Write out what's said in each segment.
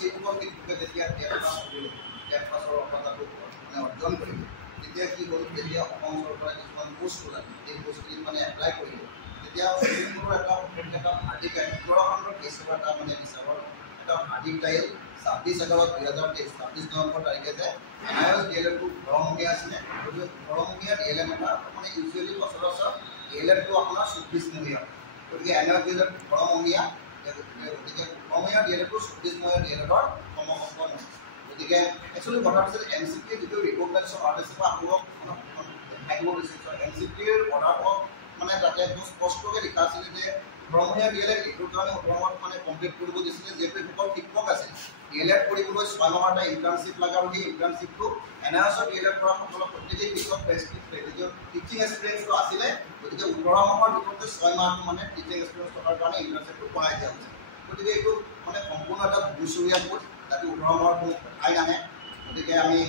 সেইটোক কিন্তু যেতিয়া টেট পাছৰ অৰ্হতাটো মানে অৰ্জন কৰিলে তেতিয়া কি হ'ল, যেতিয়া অসম চৰকাৰে কিছুমান পোষ্ট ওলালে এই পোষ্টখিনিত মানে এপ্লাই কৰিলে তেতিয়া এটা হাৰ্দিক ১৮খণ্ডৰ কেছ এটা মানে বিচাৰৰ এটা হাৰ্দিক দাইল ২৬/১১/২০২৩ নৱেম্বৰ তাৰিখে যে NIOS DLEDটো ঘৰমূৰীয়া আছিলে, গতিকে ঘৰমূৰীয়া DLED এটা মানে ইউজুৱেলি সচৰাচৰ DLEDটো আপোনাৰ ২৪মহীয়া, গতিকে NIOS DLED ঘৰমূৰীয়া, গতিকে ঘৰমূৰীয়া DLEDটো ২৪মহীয়া DLEDৰ সমকক্ষ নহয়। গতিকে একচুৱেলি কথা হৈছে MCP যিটো ৰিকগনাইজেশ্যন আৰ্টিষ্ট বা আপোনালোক থাকিব বিচাৰিছোঁ MCPৰ অৰ্ডাৰক মানে তাতে একদম স্পষ্টকৈ লিখা আছিলে যে ঘৰমূৰীয়া DLED এইটোৰ কাৰণে ১৮ মাহত মানে কমপ্লিট কৰিব দিছিলে, যিহেতু এইসকল শিক্ষক আছিল DLED কৰিবলৈ ৬ মাহৰ এটা ইণ্টাৰ্ণশ্বিপ লাগে আৰু সেই ইণ্টাৰ্ণশ্বিপটো NIOSৰ DLED কৰা সকলৰ প্ৰত্যেকেই শিক্ষক টিচিং এক্সপিৰিয়েঞ্চটো আছিলে, গতিকে ১৮ মাহৰ ভিতৰতে ৬ মাহটো মানে টিচিং এক্সপিৰিয়েঞ্চ থকাৰ কাৰণে ইণ্টাৰ্ণশ্বিপটো কৰাই দিয়া হৈছে। গতিকে এইটো মানে সম্পূৰ্ণ এটা ভুলচৰীয়া ভুল, যাতে ১৮ মাহৰ কোনো কথাই নাহে। গতিকে আমি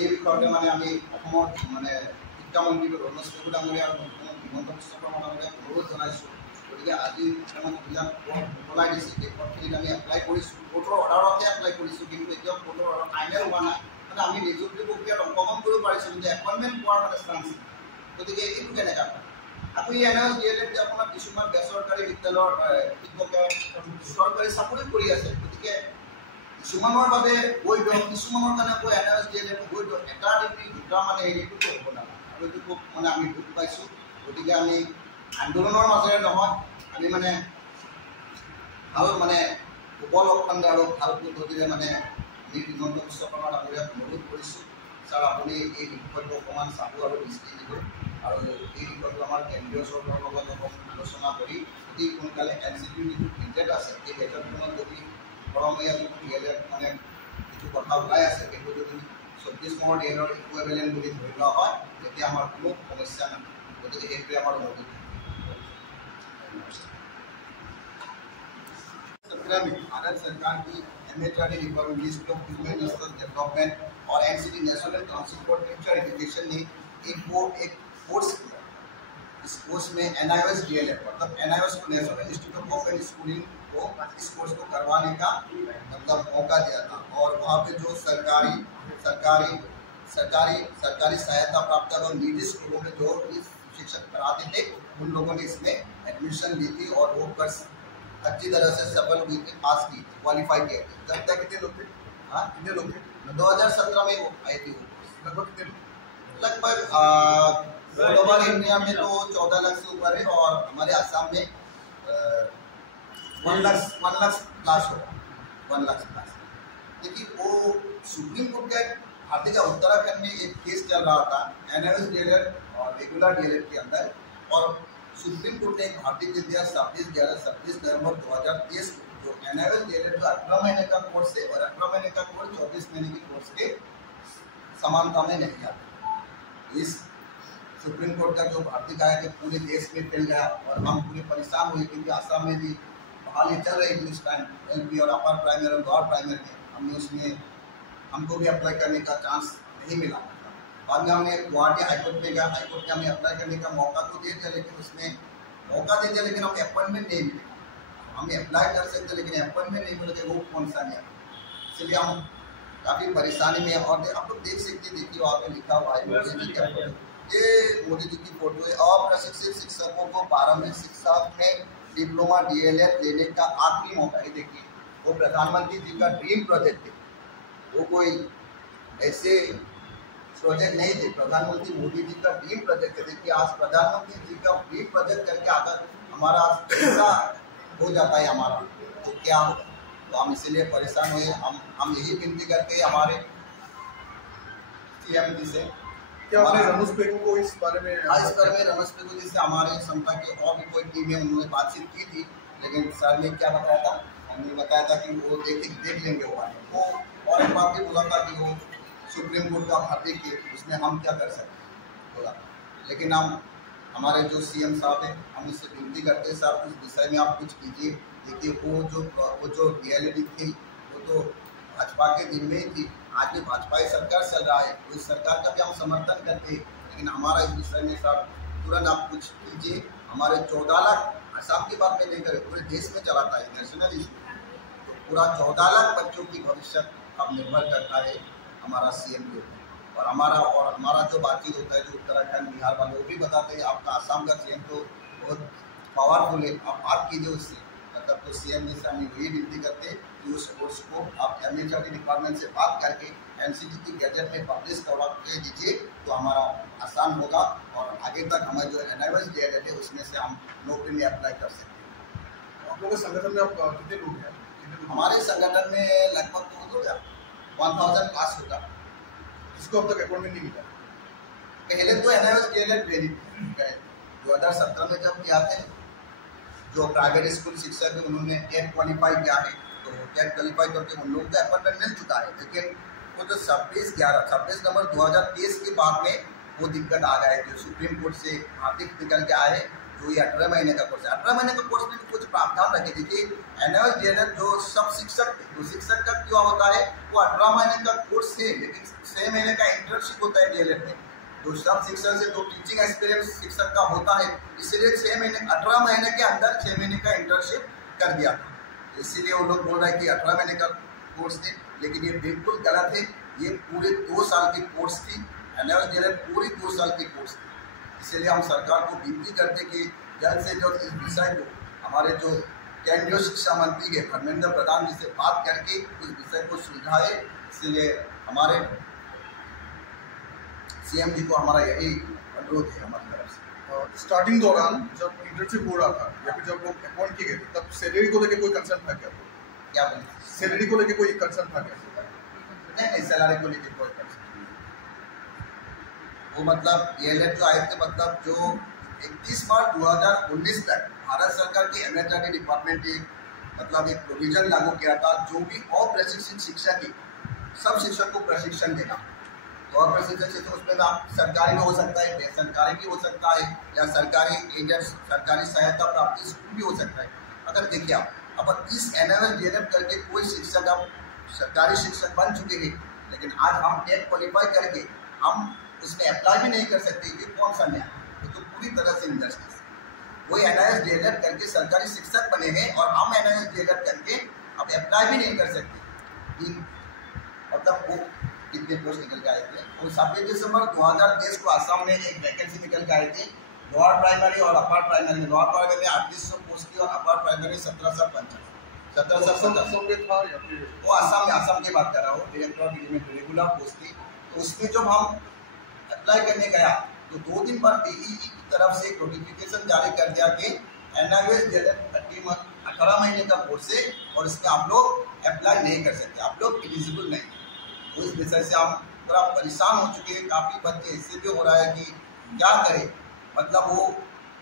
এই বিষয়তে মানে আমি অসমৰ মানে শিক্ষামন্ত্ৰী ৰমেশ পেগু ডাঙৰীয়া আৰু মুখ্যমন্ত্ৰী হিমন্ত বিশ্ব শৰ্মা ডাঙৰীয়াক অনুৰোধ জনাইছোঁ। গতিকে আজি যিবিলাক ওলাই দিছে সেই পদখিনিত আমি এপ্লাই কৰিছোঁ, কোৰ্টৰ অৰ্ডাৰতে এপ্লাই কৰিছোঁ, কিন্তু এতিয়াও কোৰ্টৰ অৰ্ডাৰ ফাইনেল হোৱা নাই, মানে আমি নিযুক্তি প্ৰক্ৰিয়াত অংশগ্ৰহণ কৰিব পাৰিছোঁ কিন্তু এপইণ্টমেণ্ট পোৱাৰ মানে চান্স। গতিকে এইটো কেনেকুৱা আকৌ এই NIOS DLED যে আপোনাৰ কিছুমান বেচৰকাৰী বিদ্যালয়ৰ শিক্ষকে চৰকাৰী চাকৰি কৰি আছে, গতিকে কিছুমানৰ বাবে বৈধ, কিছুমানৰ কাৰণে আকৌ NIOS DLED বৈধ, এটা ডিগ্ৰী দুটা মানে হেৰিটোতো হ'ব নালাগে আৰু এইটো খুব মানে আমি দুখ পাইছোঁ। গতিকে আমি আন্দোলনৰ মাজেৰে নহয়, আমি মানে ভাল মানে উপলক্ষণে আৰু ভাল পদ্ধতিৰে মানে আমি হিমন্ত বিশ্ব শৰ্মা ডাঙৰীয়াক অনুৰোধ কৰিছোঁ, ছাৰ আপুনি এই বিষয়টো অকণমান চাব আৰু দৃষ্টি দিব আৰু এই বিষয়টো আমাৰ কেন্দ্ৰীয় চৰকাৰৰ লগত আলোচনা কৰি অতি সোনকালে MCPৰ যিটো বাজেট আছে সেই বাজেটখনত যদি ঘৰমূৰীয়া যিটো DLED মানে যিটো কথা ওলাই আছে সেইটো যদি ২৪ মাহৰ DLEDৰ ইকুইভেলেণ্ট বুলি ধৰি লোৱা হয় তেতিয়া আমাৰ কোনো সমস্যা নাই। গতিকে সেইটোৱে আমাৰ অনুৰোধ। भारत सरकार की MHRD reform list of human resource development और NCT national council for teacher education ने एक कोर्स किया। इस कोर्स में NIOS DLED मतलब NIOS को national institute of open schooling को इस कोर्स को करवाने का मतलब मौका दिया था और वहाँ पे जो सरकारी सहायता प्राप्त और निजी स्कूलों में जो शिक्षक पढ़ाते थे उन लोगों ने इसमें एडमिशन ली थी और वो कोर्स अच्छी तरह से सफल हुई थी, पास की, क्वालिफाई किए थे। जब तक कितने लोग थे? हाँ कितने लोग थे? 2017 में वो आई थी, लगभग कितने लोग? लगभग ऑल ओवर इंडिया में तो 14 लाख से ऊपर है और हमारे आसाम में 1 लाख प्लस होगा, 1 लाख प्लस। देखिए वो सुप्रीम कोर्ट के भारतीय उत्तराखंड में एक केस चल रहा था NIOS DLED और रेगुलर DLED के अंदर, और सुप्रीम कोर्ट ने एक भारतीय इतिहास 26 नवंबर 2023 जो NIOS DLED जो 18 महीने का कोर्स है और 18 महीने का कोर्स 24 महीने की कोर्स के समानता में नहीं आता। इस सुप्रीम कोर्ट का जो भारतीय है कि पूरे देश में फैल गया और हम पूरे परेशान हुए क्योंकि आसाम में भी बहाली चल रही थी उस टाइम LP और अपर प्राइमरी और लोअर प्राइमरी में, हमने उसमें हमको भी अप्लाई करने का चांस नहीं मिला। बाद में हमने गुवाहाटी हाईकोर्ट में गया, हाईकोर्ट ने हमें अप्लाई करने का मौका तो दे दिया, लेकिन उसमें मौका दे दिया लेकिन हमें अपॉइंटमेंट नहीं मिले। हम अप्लाई कर सकते लेकिन अपॉइंटमेंट नहीं मिले, वो कौन सा नहीं, इसलिए हम काफ़ी परेशानी में। और आप लोग देख सकते, देखिए वहाँ पे लिखा हुआ है मोदी जी का, ये मोदी जी की फोटो है। अप्रशिक्षित शिक्षकों को प्रारंभिक शिक्षा में डिप्लोमा DLED लेने का आखिरी मौका है। देखिए वो प्रधानमंत्री जी का ड्रीम प्रोजेक्ट है, वो कोई ऐसे प्रोजेक्ट नहीं थे, प्रधानमंत्री मोदी जी का ड्रीम प्रोजेक्ट है। देखिए आज प्रधानमंत्री जी का ड्रीम प्रोजेक्ट करके अगर हमारा ऐसा हो जाता है हमारा तो क्या हो, तो हम इसीलिए परेशान हुए। हम यही विनती करते हैं हमारे CM जी से। क्या आपने रमेश पेगू को इस बारे में रमेश पेगू जी से हमारे संस्था की और भी कोई टीम है उन्होंने बातचीत की थी, लेकिन सर ने क्या बताया था, हमने बताया था कि वो देख लेंगे वो और एक बात भी बोला था कि वो सुप्रीम कोर्ट का भारतीय के उसमें हम क्या कर सकते बोला। लेकिन हम हमारे जो CM साहब हैं हम इससे विनती करते हैं साहब उस विषय में आप कुछ कीजिए। देखिए वो जो DLED थी वो तो भाजपा के दिन में ही थी, आज भी भाजपा ही सरकार चल रहा है, तो इस सरकार का भी हम समर्थन करते हैं, लेकिन हमारा इस विषय में साहब तुरंत आप कुछ कीजिए। हमारे 14 लाख आसाम की बात में नहीं करें, पूरे देश में चलाता है नेशनल इशू, तो पूरा 14 लाख बच्चों की भविष्य अब निर्भर करता है हमारा सीएम के ऊपर। और हमारा जो बातचीत होता है, जो उत्तराखंड बिहार वाले वो भी बताते हैं आपका आसाम का सीएम तो बहुत पावरफुल है, आप बात कीजिए उससे। मतलब तो सीएम जैसे हम यही विनती करते हैं कि उस कोर्स को आप MHRD डिपार्टमेंट से बात करके NCT की गैजेट में पब्लिश करवा के दीजिए तो हमारा आसान होगा और आगे तक हमारे जो NIOS DLED है उसमें से हम नौकरी में अप्लाई कर सकते हैं। आप लोगों के संगठन में आप कितने लोग हैं? हमारे संगठन में लगभग 1000 पास होगा। इसको अब तक अपॉइंटमेंट नहीं मिला। पहले तो NIOS DLED गए 2017 में जब किया थे, जो प्राइवेट स्कूल शिक्षक है उन्होंने टेट क्वालिफाई किया है, तो टेट क्वालिफाई करके उन लोगों का अपॉइंटमेंट मिल चुका है। लेकिन वो जो 26 नवंबर 2023 के बाद में वो दिक्कत आ गया है, जो सुप्रीम कोर्ट से आर्टिक निकल के आए हैं, जो ये 18 महीने का कोर्स है। 18 महीने का कोर्स में कुछ प्रावधान रखे। देखिए NIOS DLED जो सब शिक्षक थे, जो शिक्षक का क्यों होता है वो 18 महीने का कोर्स है, लेकिन 6 महीने का इंटर्नशिप होता है DLED में। जो सब शिक्षक से जो टीचिंग एक्सपीरियंस शिक्षक का होता है, इसीलिए 18 महीने के अंदर 6 महीने का इंटर्नशिप कर दिया था। इसीलिए वो लोग बोल रहे हैं कि 18 महीने का कोर्स थे, लेकिन ये बिल्कुल गलत है। ये पूरे 2 साल की कोर्स थी। NIOS DLED पूरी 2 साल की कोर्स थी। इसलिए हम सरकार को विनती करते कि जल्द से जल्द इस विषय को हमारे जो केंद्रीय शिक्षा मंत्री है धर्मेंद्र प्रधान जी से बात करके इस विषय को सुलझाए। इसलिए हमारे CM जी को हमारा यही अनुरोध है हमारी तरफ से। स्टार्टिंग दौरान जब इंटर्नशिप हो रहा था या फिर जब लोग अपॉइंट किए गए तब सैलरी को लेकर कोई कंसर्न था क्या? क्या बोले? सैलरी को लेकर कोई कंसर्न था क्या? नहीं, सैलरी को लेकर कोई कंसर्न नहीं। वो मतलब DLED जो आए थे, मतलब जो 31 मार्च 2019 तक भारत सरकार की MHRD डिपार्टमेंट ने मतलब एक प्रोविजन लागू किया था, जो भी अप्रशिक्षित शिक्षक है सब शिक्षक को प्रशिक्षण देना। तो अप्रशिक्षित शिक्षक उसमें आप सरकारी में हो सकता है, बेसरकारी भी हो सकता है, या सरकारी एजेंट सरकारी सहायता प्राप्ति स्कूल भी हो सकता है। अगर देखिए आप अब इस NIOS DLED करके कोई शिक्षक अब सरकारी शिक्षक बन चुके हैं, लेकिन आज हम टेट क्वालिफाई करके हम उसमें अप्लाई भी नहीं कर सकते, ये कौन सा न्याय? तो पूरी तरह से इनजस्टिस। वही NIOS DLED करके सरकारी शिक्षक बने हैं और हम NIOS DLED करके अब अप्लाई भी नहीं कर सकते। मतलब वो कितने पोस्ट निकल के आए थे। और 26 दिसंबर 2023 को आसाम में एक वैकेंसी निकल के आए थे, लोअर प्राइमरी और अपर प्राइमरी में। लोअर प्राइमरी में 3800 पोस्ट थी और अपर प्राइमरी 1750 था या फिर वो आसाम की बात कर रहा हूँ। Director of element regular post थी। तो उसमें जब हम अप्लाई करने गया तो 2 दिन बाद DEE की तरफ से एक नोटिफिकेशन जारी कर दिया कि NIOS DLED 18 महीने का कोर्स है और इसमें आप लोग अप्लाई नहीं कर सकते, आप लोग एलिजिबल नहीं। तो इस विषय से हम थोड़ा परेशान हो चुके हैं। काफ़ी बच्चे इससे भी हो रहा है कि क्या करें, मतलब वो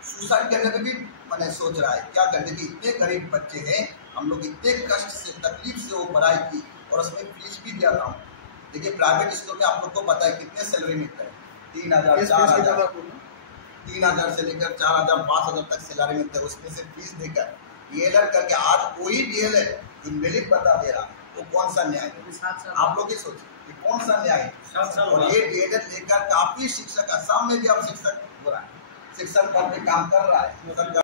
सुसाइड करने में भी मैंने सोच रहा है क्या करते कि इतने गरीब बच्चे हैं, हम लोग इतने कष्ट से तकलीफ से वो पढ़ाई की और उसमें फीस भी दिया था। देखिए प्राइवेट स्कूल में आप लोग को पता है कितने सैलरी मिलता है, 3000 4000 3000 से लेकर 4000 5000 तक सैलरी मिलता है। उसमें से फीस देकर DLED करके आज कोई DLED इनवैलिड बता दे रहा, वो कौन सा न्याय है? आप लोग ही सोचिए कि कौन सा न्याय है। और ये DLED लेकर काफी शिक्षक असम में भी अब शिक्षक हो रहा है, शिक्षक पद पे काम कर रहा है।